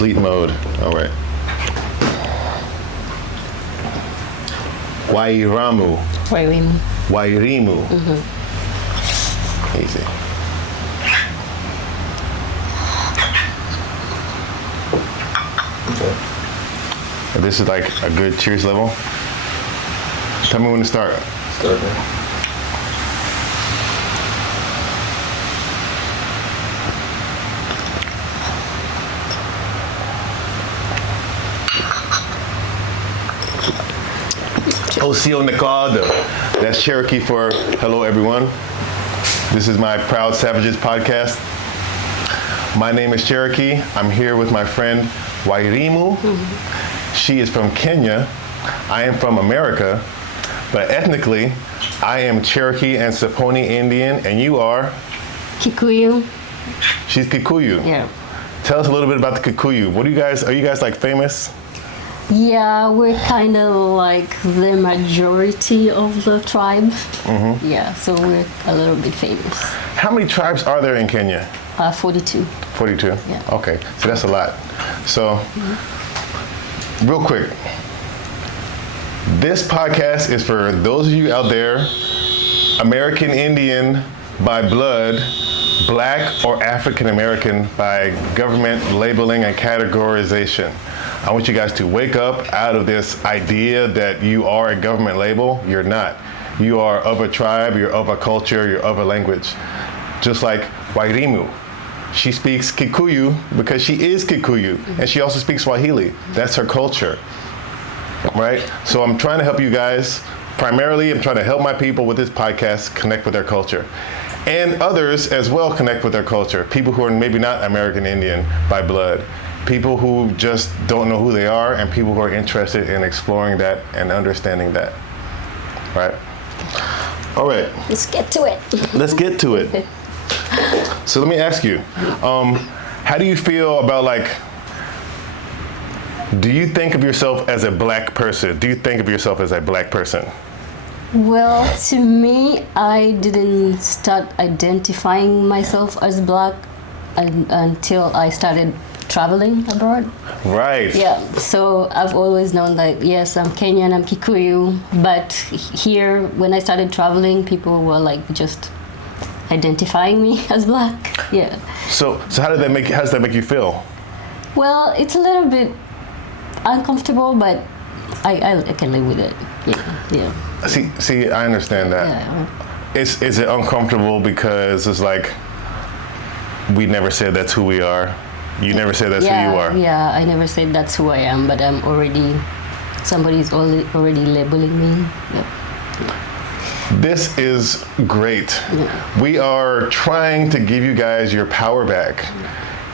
Sleep mode. All right. Wairamu. Wairimu. Wairimu. Easy. Okay. This is like a good cheers level. Tell me when to start. Start, man. Osiyo Nakada. That's Cherokee for hello everyone. This is my Proud Savages podcast. My name is Cherokee. I'm here with my friend Wairimu. She is from Kenya. I am from America, but ethnically, I am Cherokee and Saponi Indian, and you are? Kikuyu. She's Kikuyu. Yeah. Tell us a little bit about the Kikuyu. Are you guys like famous? Yeah, we're kind of like the majority of the tribe. Yeah, so we're a little bit famous. How many tribes are there in Kenya? 42. 42? Yeah. Okay, so that's a lot. So, real quick, this podcast is for those of you out there, American Indian by blood, Black or African American by government labeling and categorization. I want you guys to wake up out of this idea that you are a government label. You're not. You are of a tribe, you're of a culture, you're of a language. Just like Wairimu. She speaks Kikuyu because she is Kikuyu, and she also speaks Swahili. That's her culture, right? So I'm trying to help you guys. Primarily, I'm trying to help my people with this podcast connect with their culture. And others as well connect with their culture. People who are maybe not American Indian by blood. People who just don't know who they are, and people who are interested in exploring that and understanding that, right? All right. Let's get to it. Let's get to it. So let me ask you, how do you feel about do you think of yourself as a Black person? Do you think of yourself as a Black person? Well, to me, I didn't start identifying myself as Black until I started traveling abroad. Right. Yeah, so I've always known that, yes, I'm Kenyan, I'm Kikuyu, but here, when I started traveling, people were just identifying me as Black. Yeah. So how does that make you feel? Well, it's a little bit uncomfortable, but I can live with it. Yeah. See, I understand that. Yeah. Is it uncomfortable because it's like we never said that's who we are? You never said that's who you are. Yeah, I never said that's who I am, but somebody's already labeling me. Yep. This is great. Yeah. We are trying to give you guys your power back.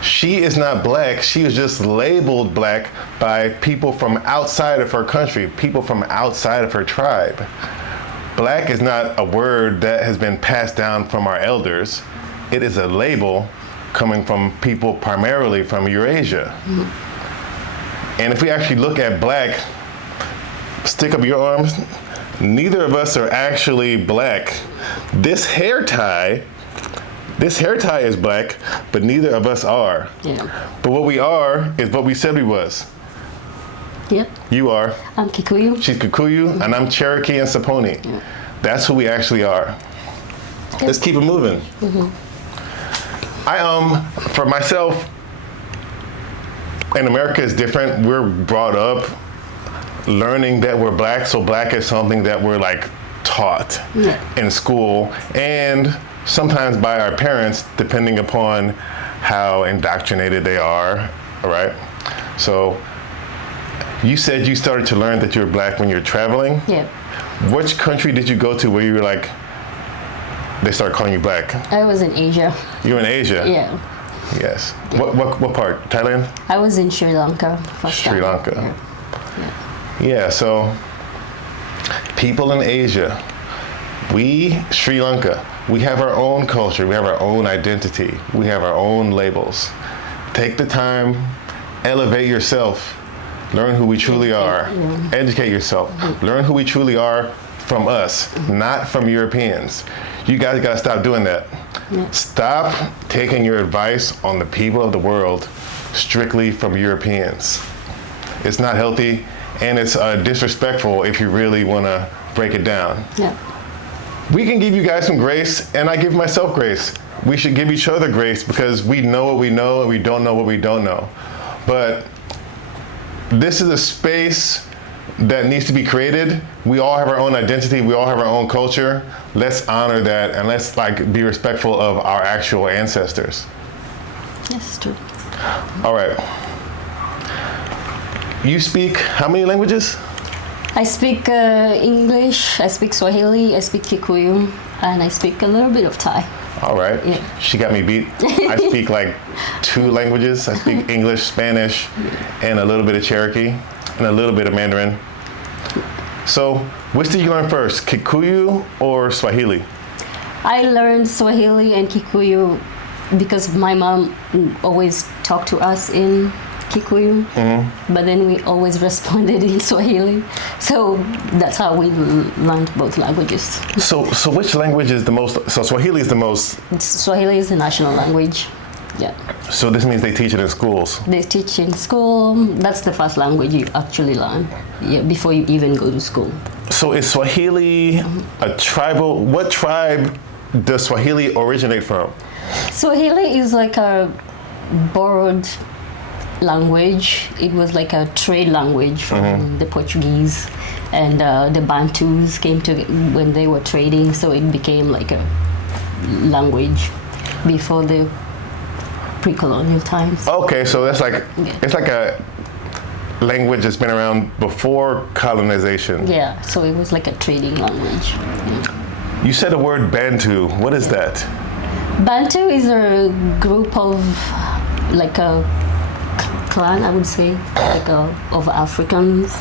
She is not Black. She is just labeled Black by people from outside of her country, people from outside of her tribe. Black is not a word that has been passed down from our elders. It is a label coming from people primarily from Eurasia. And if we actually look at Black, stick up your arms, neither of us are actually Black. This hair tie is Black, but neither of us are. Yeah. But what we are is what we said we was. Yep. You are. I'm Kikuyu. She's Kikuyu, and I'm Cherokee and Saponi. Yeah. That's who we actually are. Let's keep it moving. For myself, in America is different. We're brought up learning that we're Black, so Black is something that we're taught in school, and sometimes by our parents, depending upon how indoctrinated they are, right? So you said you started to learn that you were Black when you were traveling. Yeah. Which country did you go to where you were they started calling you Black? I was in Asia. You were in Asia? Yeah. Yes. Yeah. What part? Thailand? I was in Sri Lanka. Sri Lanka. Yeah, so people in Asia, Sri Lanka, we have our own culture, we have our own identity, we have our own labels. Take the time, elevate yourself, learn who we truly are, educate yourself, learn who we truly are from us, not from Europeans. You guys gotta stop doing that. Stop taking your advice on the people of the world. strictly from Europeans. It's not healthy, and it's disrespectful if you really want to break it down. Yeah. We can give you guys some grace, and I give myself grace. We should give each other grace because we know what we know and we don't know what we don't know. But this is a space that needs to be created. We all have our own identity. We all have our own culture. Let's honor that, and let's be respectful of our actual ancestors. Yes, true. All right. You speak how many languages? I speak English, I speak Swahili, I speak Kikuyu, and I speak a little bit of Thai. All right. Yeah. She got me beat. I speak like 2 languages. I speak English, Spanish, and a little bit of Cherokee, and a little bit of Mandarin. So, which did you learn first, Kikuyu or Swahili? I learned Swahili and Kikuyu because my mom always talked to us in Kikuyu, but then we always responded in Swahili. So that's how we learned both languages. So which language is the most, so Swahili is the most? Swahili is the national language. Yeah. So this means they teach it in schools? They teach in school. That's the first language you actually learn, yeah, before you even go to school. So is Swahili a tribal, what tribe does Swahili originate from? Swahili is like a borrowed language. It was like a trade language from the Portuguese, and the Bantus came to when they were trading, so it became like a language before the pre-colonial times. Okay, so that's like, it's like a language that's been around before colonization. Yeah, so it was like a trading language. Yeah. You said the word Bantu. What is that? Bantu is a group of, like a clan, I would say, like of Africans,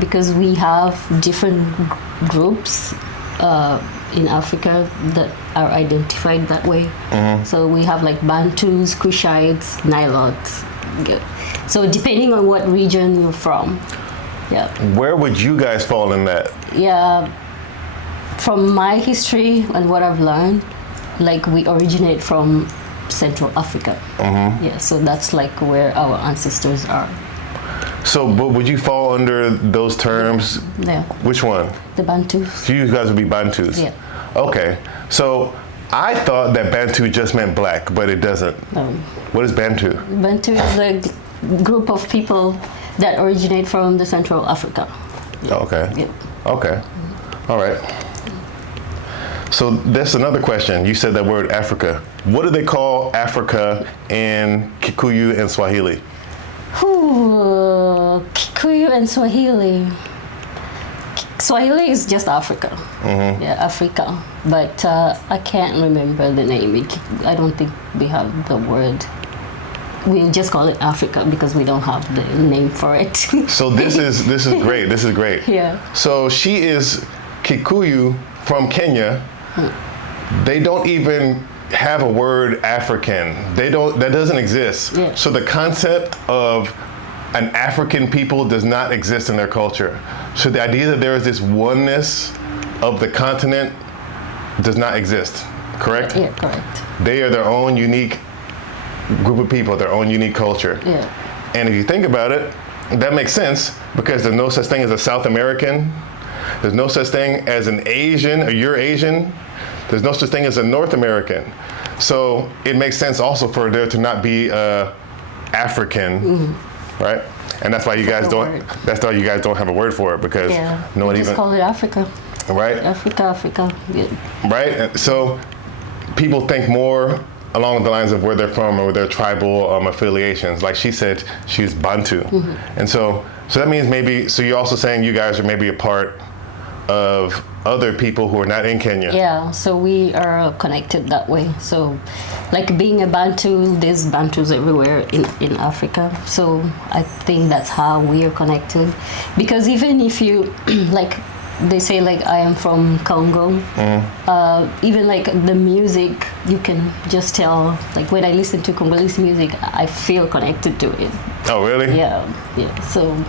because we have different groups in Africa that are identified that way. So we have like Bantus, Kushites, Nilotes. Yeah. So depending on what region you're from. Yeah. Where would you guys fall in that? Yeah. From my history and what I've learned, like we originate from Central Africa. Yeah, so that's like where our ancestors are. So, but would you fall under those terms? Yeah. Which one? The Bantus. So you guys would be Bantus? Yeah. Okay. So I thought that Bantu just meant black, but it doesn't. No. What is Bantu? Bantu is a group of people that originate from the Central Africa. Okay. Yeah. Okay. All right. So that's another question. You said that word Africa. What do they call Africa in Kikuyu and Swahili? Kikuyu and Swahili. Swahili is just Africa. Yeah, Africa. But I can't remember the name. I don't think we have the word. We just call it Africa because we don't have the name for it. So this is great. This is great. Yeah. So she is Kikuyu from Kenya. They don't even have a word African. That doesn't exist. Yeah. So the concept of an African people does not exist in their culture. So the idea that there is this oneness of the continent does not exist, correct? Yeah, correct. They are their own unique group of people, their own unique culture. Yeah. And if you think about it, that makes sense because there's no such thing as a South American. There's no such thing as an Asian, a Eurasian. There's no such thing as a North American. So it makes sense also for there to not be a African, right? And that's why you guys don't. That's why you guys don't have a word for it because no one just even call it Africa. Right. Africa. Yeah. Right. So people think more along the lines of where they're from or their tribal affiliations. Like she said, she's Bantu, and so that means maybe. So you're also saying you guys are maybe a part of other people who are not in Kenya. Yeah, so we are connected that way. So like being a Bantu, there's Bantus everywhere in Africa. So I think that's how we are connected. Because even if you, like they say like I am from Congo, even like the music, you can just tell, like when I listen to Congolese music, I feel connected to it. Oh, really? Yeah, so.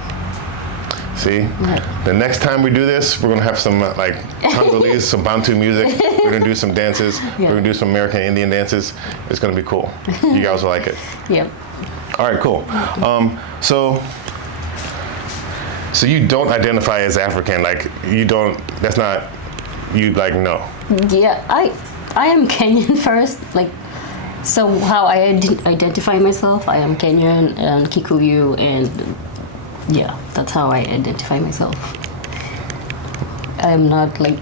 See, the next time we do this, we're gonna have some like Congolese, some Bantu music. We're gonna do some dances. Yeah. We're gonna do some American Indian dances. It's gonna be cool. You guys will like it. Yep. All right, cool. So you don't identify as African, like you don't. That's not you. Like no. Yeah, I am Kenyan first. Like, so how I identify myself, I am Kenyan and Kikuyu, and yeah, that's how I identify myself. I'm not like,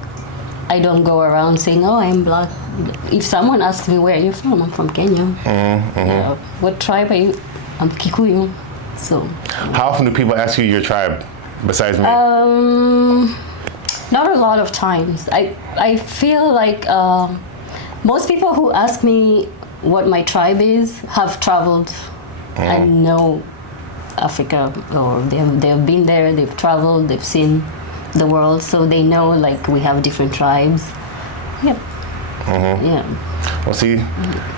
I don't go around saying, oh, I'm black. If someone asks me where are you from, I'm from Kenya. Yeah. What tribe are you? I'm Kikuyu. So. How often do people ask you your tribe besides me? Not a lot of times. I feel like most people who ask me what my tribe is have traveled and know Africa, or they've been there, they've traveled, they've seen the world, so they know like we have different tribes. Yep. Yeah. Well, see,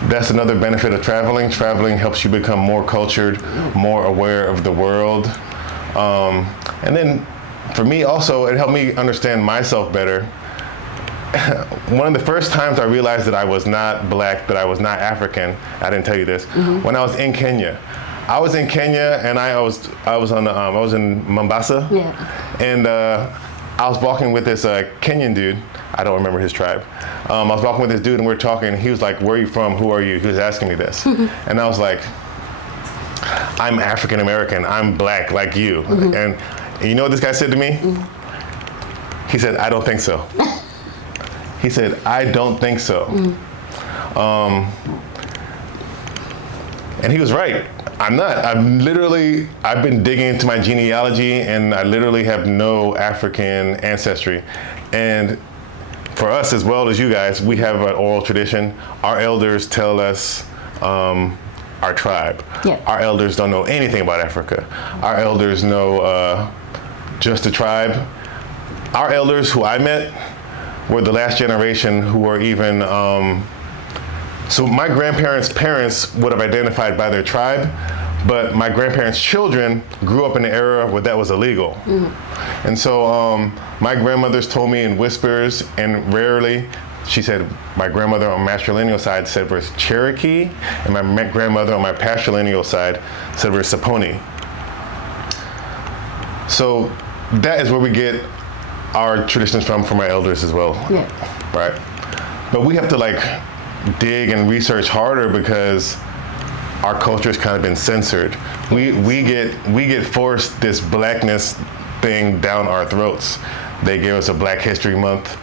that's another benefit of traveling. Traveling helps you become more cultured, more aware of the world. And then for me also, it helped me understand myself better. One of the first times I realized that I was not black, that I was not African, I didn't tell you this, when I was in Kenya. I was in Kenya and I was in Mombasa. Yeah. And I was walking with this Kenyan dude. I don't remember his tribe. I was walking with this dude and we were talking and he was like, where are you from? Who are you? He was asking me this. And I was like, I'm African American. I'm black like you. And you know what this guy said to me? He said, I don't think so. He said, I don't think so. And he was right. I'm not. I've been digging into my genealogy and I literally have no African ancestry. And for us, as well as you guys, we have an oral tradition. Our elders tell us our tribe. Yeah. Our elders don't know anything about Africa. Our elders know just the tribe. Our elders who I met were the last generation who were even, so my grandparents' parents would have identified by their tribe, but my grandparents' children grew up in an era where that was illegal. And so my grandmothers told me in whispers and rarely, she said, my grandmother on my matrilineal side said we're Cherokee, and my grandmother on my patrilineal side said we're Saponi. So that is where we get our traditions from our elders as well. Yeah. Right. But we have to like dig and research harder because our culture has kind of been censored. We get forced this blackness thing down our throats. They give us a Black History Month.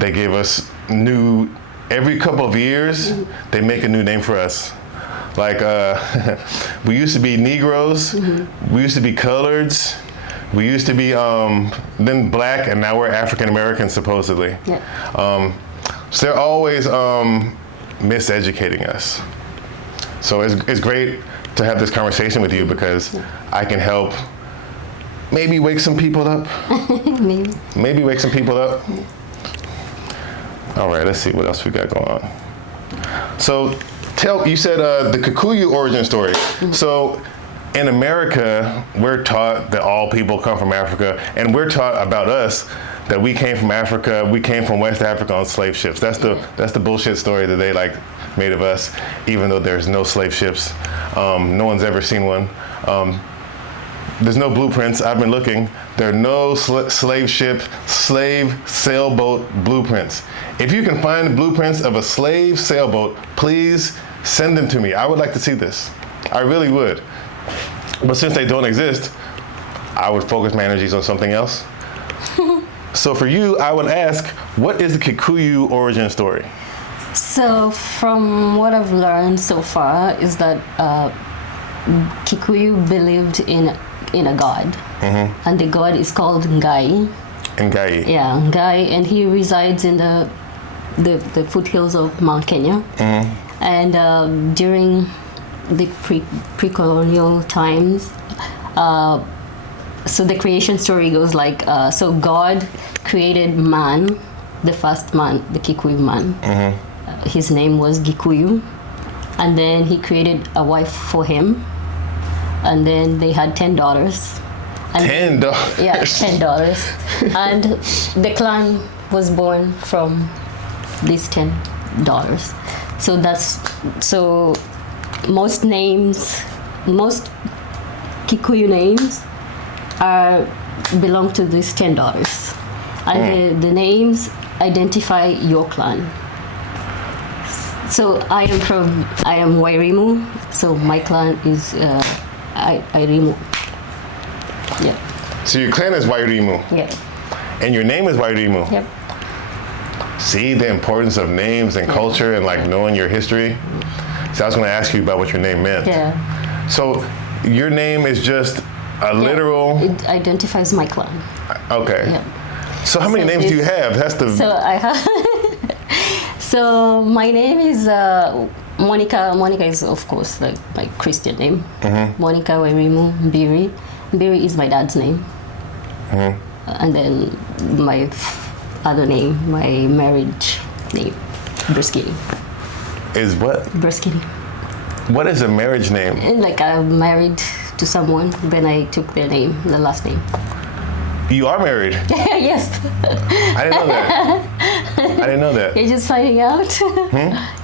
They give us every couple of years, they make a new name for us. Like we used to be Negroes, we used to be Coloreds, we used to be then Black, and now we're African Americans supposedly. Yeah. So they're always miseducating us. So it's great to have this conversation with you because I can help maybe wake some people up. Maybe wake some people up. All right, let's see what else we got going on. So you said the Kikuyu origin story. So in America, we're taught that all people come from Africa, and we're taught about us that we came from Africa, we came from West Africa on slave ships. That's the bullshit story that they like made of us, even though there's no slave ships. No one's ever seen one. There's no blueprints. I've been looking. There are no slave sailboat blueprints. If you can find blueprints of a slave sailboat, please send them to me. I would like to see this. I really would. But since they don't exist, I would focus my energies on something else. So for you, I would ask, what is the Kikuyu origin story? So from what I've learned so far is that Kikuyu believed in a god, and the god is called Ngai. Ngai. Yeah, Ngai, and he resides in the foothills of Mount Kenya. And during the pre-colonial times, so the creation story goes like, so God created man, the first man, the Kikuyu man. His name was Gikuyu, and then he created a wife for him, and then they had 10 daughters. And 10 daughters? Yeah, 10 daughters. And the clan was born from these 10 daughters. So most names most Kikuyu names belong to these 10 daughters. And the names identify your clan. So I am Wairimu, so my clan is Airimu. Yeah. So your clan is Wairimu. Yeah. And your name is Wairimu. Yep. See the importance of names and culture and like knowing your history? So I was going to ask you about what your name meant. Yeah. So your name is just a literal... It identifies my clan. Okay. Yeah. So how many names do you have? That's the... So I have... So my name is Monica. Monica is, of course, like my Christian name. Mm-hmm. Monica Wairimu Mbiri. Mbiri is my dad's name. Mm-hmm. And then my other name, my marriage name, Briskini. Is what? Briskini. What is a marriage name? And like I'm married to someone, then I took their name, the last name. You are married? Yes. I didn't know that. I didn't know that. You're just finding out?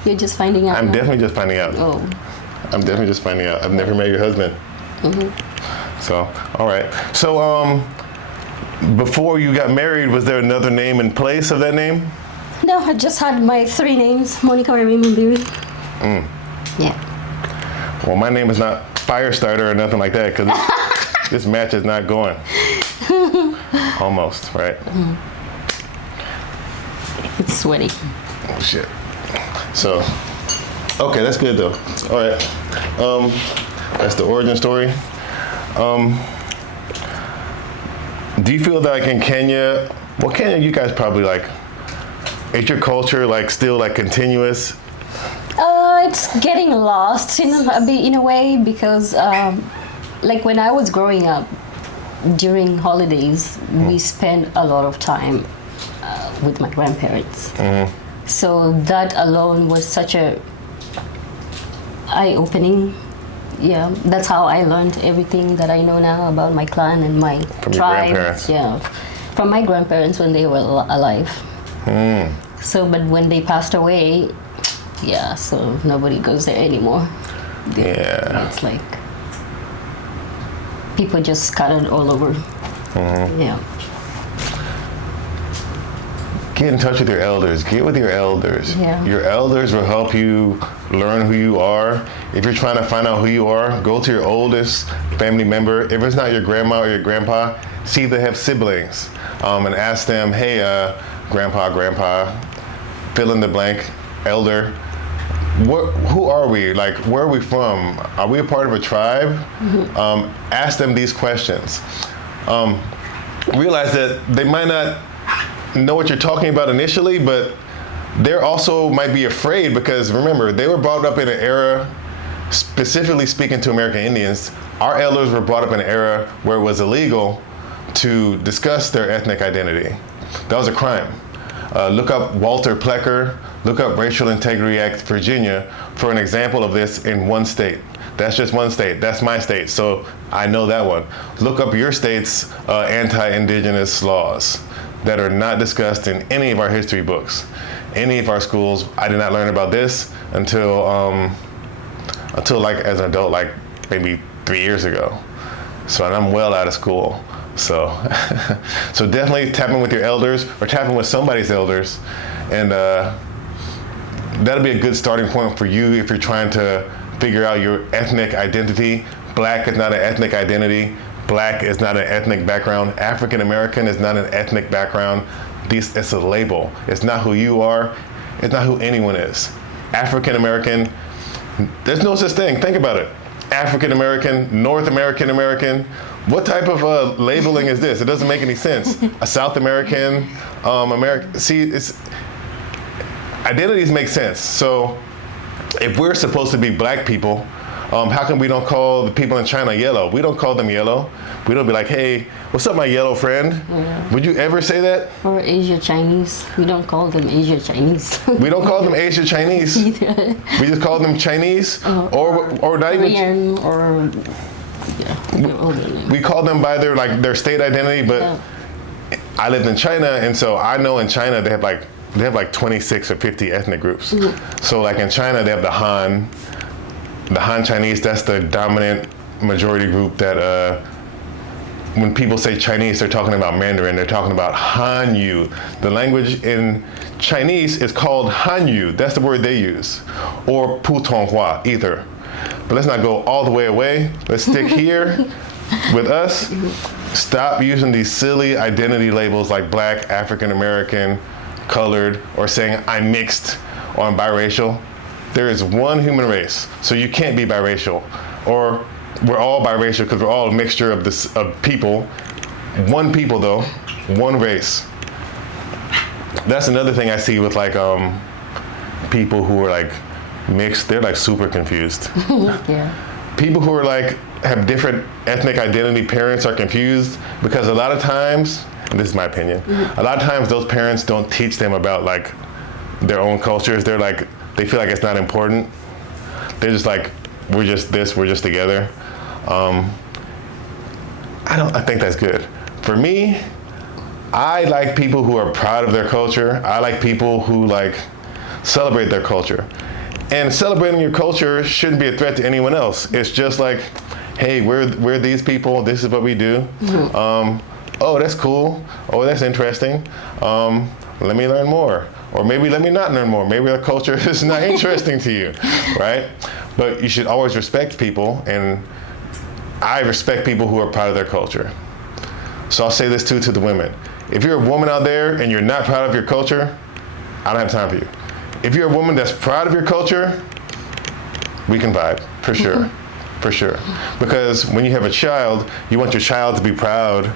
You're just finding out? I'm now? definitely just finding out. Oh. I'm definitely just finding out. I've never met your husband. Mm-hmm. So, all right. So, before you got married, was there another name in place of that name? No, I just had my 3 names, Monica Wairimu Mbiri. Yeah. Well, my name is not Firestarter or nothing like that, because this match is not going. Almost, right? It's sweaty. Oh, shit. So, okay, that's good though. All right. That's the origin story. Do you feel that like in Kenya, well, Kenya, you guys probably like, is your culture like still like continuous? It's getting lost in a way because like when I was growing up, during holidays, we spent a lot of time with my grandparents. Mm-hmm. So that alone was such a eye-opening. Yeah, that's how I learned everything that I know now about my clan and my from tribe. Your grandparents. Yeah, from my grandparents when they were alive. So, but when they passed away, yeah, so nobody goes there anymore. Yeah. It's like people just scattered all over. Yeah. Get in touch with your elders. Get with your elders. Yeah. Your elders will help you learn who you are. If you're trying to find out who you are, go to your oldest family member. If it's not your grandma or your grandpa, see if they have siblings, and ask them, hey, grandpa, fill in the blank, elder. Who are we? Like, where are we from? Are we a part of a tribe? Ask them these questions. Realize that they might not know what you're talking about initially, but they're also might be afraid because remember, they were brought up in an era, specifically speaking to American Indians, our elders were brought up in an era where it was illegal to discuss their ethnic identity. That was a crime. Look up Walter Plecker, look up Racial Integrity Act Virginia for an example of this in one state. That's just one state. That's my state, so I know that one. Look up your state's anti-indigenous laws that are not discussed in any of our history books, any of our schools. I did not learn about this until like as an adult, like maybe 3 years ago. So, and I'm well out of school. So, so definitely tap in with your elders or tap in with somebody's elders, and that'll be a good starting point for you if you're trying to figure out your ethnic identity. Black is not an ethnic identity. Black is not an ethnic background. African American is not an ethnic background. It's a label. It's not who you are. It's not who anyone is. African American, there's no such thing. Think about it. African American, North American American. What type of labeling is this? It doesn't make any sense. A South American, American. See, identities make sense. So if we're supposed to be black people, how come we don't call the people in China yellow? We don't call them yellow. We don't be like, hey, what's up, my yellow friend? Yeah. Would you ever say that? Or Asia Chinese. We don't call them Asia Chinese. We don't call them Asia Chinese. Either. We just call them Chinese, or not Korean, even. or we call them by their state identity, but I lived in China, and so I know in China they have like 26 or 50 ethnic groups. Mm-hmm. So like in China they have the Han Chinese. That's the dominant majority group that when people say Chinese, they're talking about Mandarin, they're talking about Hanyu. The language in Chinese is called Hanyu. That's the word they use. Or Putonghua, either. But let's not go all the way away. Let's stick here with us. Stop using these silly identity labels like Black, African American, colored, or saying I'm mixed or I'm biracial. There is one human race, so you can't be biracial. Or we're all biracial because we're all a mixture of people. One people though, one race. That's another thing I see with like people who are like mixed, they're like super confused. Yeah. People who are like, have different ethnic identity parents are confused because a lot of times, and this is my opinion, a lot of times those parents don't teach them about like their own cultures. They're like, they feel like it's not important. They're just like, we're just this, we're just together. I think that's good. For me, I like people who are proud of their culture. I like people who like celebrate their culture. And celebrating your culture shouldn't be a threat to anyone else. It's just like, hey, we're these people, this is what we do. Oh, that's cool. Oh, that's interesting. Let me learn more. Or maybe let me not learn more. Maybe our culture is not interesting to you, right? But you should always respect people, and I respect people who are proud of their culture. So I'll say this too to the women. If you're a woman out there and you're not proud of your culture, I don't have time for you. If you're a woman that's proud of your culture, we can vibe, for sure. For sure. Because when you have a child, you want your child to be proud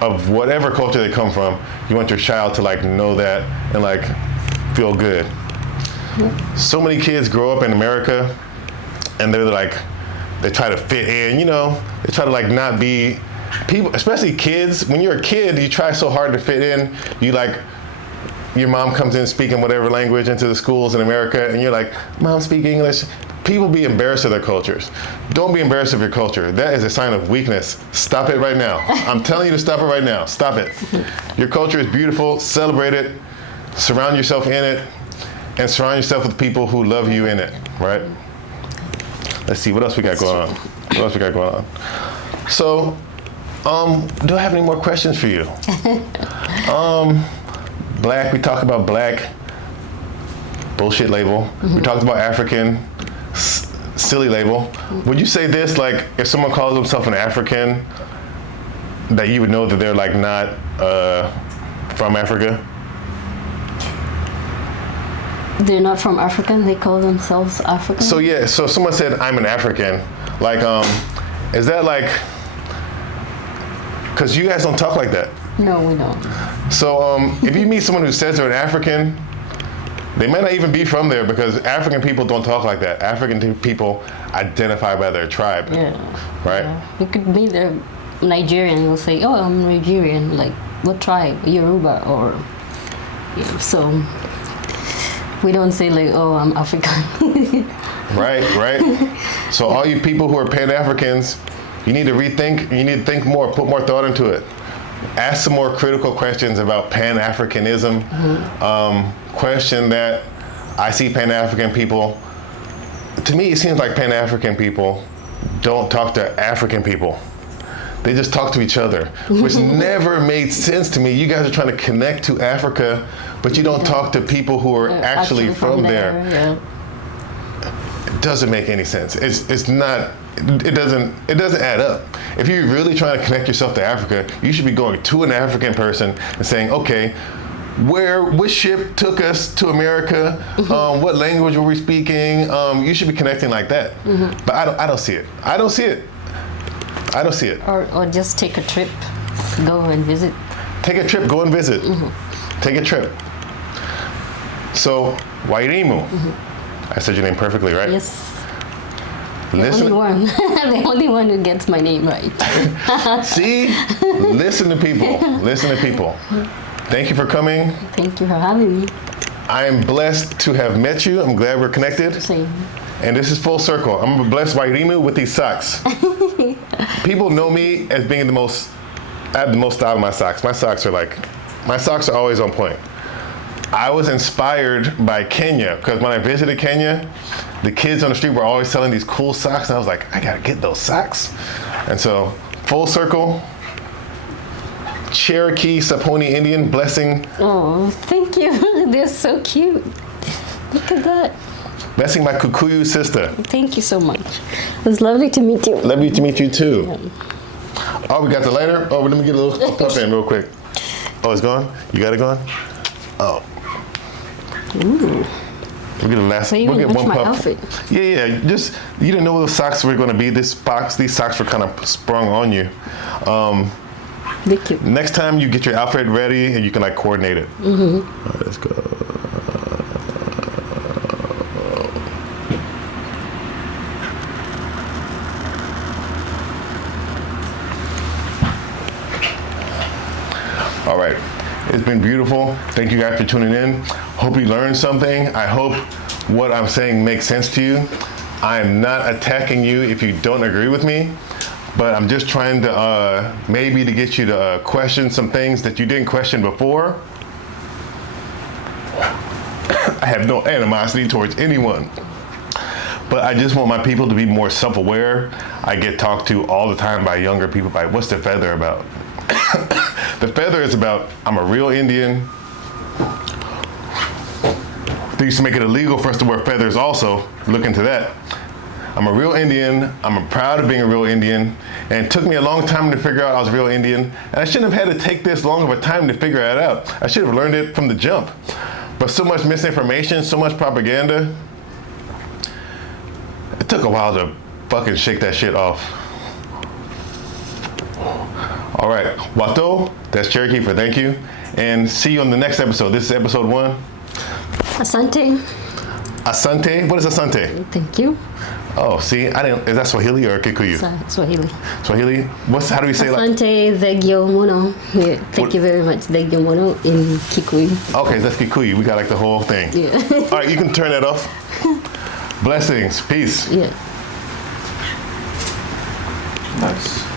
of whatever culture they come from. You want your child to like know that and like feel good. So many kids grow up in America and they're like, they try to fit in, you know, they try to like not be people, especially kids. When you're a kid, you try so hard to fit in. You like, your mom comes in speaking whatever language into the schools in America and you're like, Mom, speak English. People be embarrassed of their cultures. Don't be embarrassed of your culture. That is a sign of weakness. Stop it right now. I'm telling you to stop it right now. Stop it. Your culture is beautiful. Celebrate it. Surround yourself in it. And surround yourself with people who love you in it, right? Let's see, what else we got going on? What else we got going on? So, do I have any more questions for you? Black, we talked about Black. Bullshit label. We talked about African. Silly label. Would you say this, like, if someone calls themselves an African, that you would know that they're like not from Africa? They're not from Africa, they call themselves African? So yeah, so if someone said, I'm an African, like, is that like, because you guys don't talk like that. No, we don't. So if you meet someone who says they're an African, they might not even be from there because African people don't talk like that. African people identify by their tribe, right? Yeah. You could be the Nigerian, you'll say, oh, I'm Nigerian, like, what tribe? Yoruba, or, so we don't say like, oh, I'm African. Right. So all you people who are Pan-Africans, you need to rethink, you need to think more, put more thought into it. Ask some more critical questions about Pan-Africanism. Question that I see Pan-African people, to me it seems like Pan-African people don't talk to African people. They just talk to each other, which never made sense to me. You guys are trying to connect to Africa, but you don't talk to people who are actually from there. Yeah. It doesn't make any sense. It's not, it doesn't add up. If you're really trying to connect yourself to Africa, you should be going to an African person and saying, okay, which ship took us to America? What language were we speaking? You should be connecting like that. But I don't see it. I don't see it. Or just take a trip, go and visit. Take a trip, go and visit. Take a trip. So, Wairimu. I said your name perfectly, right? Yes. Listen. The only one. The only one who gets my name right. See? Listen to people. Listen to people. Thank you for coming. Thank you for having me. I am blessed to have met you. I'm glad we're connected. Same. And this is full circle. I'm blessed by Rimu with these socks. People know me as being I have the most style in my socks. My socks are always on point. I was inspired by Kenya because when I visited Kenya, the kids on the street were always selling these cool socks, and I was like, I gotta get those socks. And so, full circle, Cherokee, Saponi Indian, blessing. Oh, thank you. They're so cute. Look at that. Blessing my Kikuyu sister. Thank you so much. It was lovely to meet you. Lovely to meet you too. Oh, we got the lighter? Oh, let me get a little puff in real quick. Oh, it's gone? You got it gone? Oh. Ooh. We'll get a last. So you we'll even get match one my puff. outfit. Yeah. Just you didn't know those socks were going to be these socks were kind of sprung on you. Thank you. Next time you get your outfit ready and you can like coordinate it. Mm-hmm. All right, let's go. All right, it's been beautiful. Thank you guys for tuning in. Hope you learned something. I hope what I'm saying makes sense to you. I am not attacking you if you don't agree with me, but I'm just trying to maybe to get you to question some things that you didn't question before. I have no animosity towards anyone, but I just want my people to be more self-aware. I get talked to all the time by younger people by what's the feather about? The feather is about, I'm a real Indian. They used to make it illegal for us to wear feathers also. Look into that. I'm a real Indian. I'm proud of being a real Indian. And it took me a long time to figure out I was a real Indian. And I shouldn't have had to take this long of a time to figure it out. I should have learned it from the jump. But so much misinformation, so much propaganda. It took a while to fucking shake that shit off. All right, Wato, that's Cherokee for thank you. And see you on the next episode. This is episode 1. Asante. Asante, what is Asante? Thank you. Oh, see, I didn't, is that Swahili or Kikuyu? Swahili. Swahili? How do we say like? Asante thegyo mono. Yeah, thank you very much. Thegyo mono in Kikuyu. Okay, that's Kikuyu. We got like the whole thing. Yeah. All right, you can turn that off. Blessings, peace. Yeah.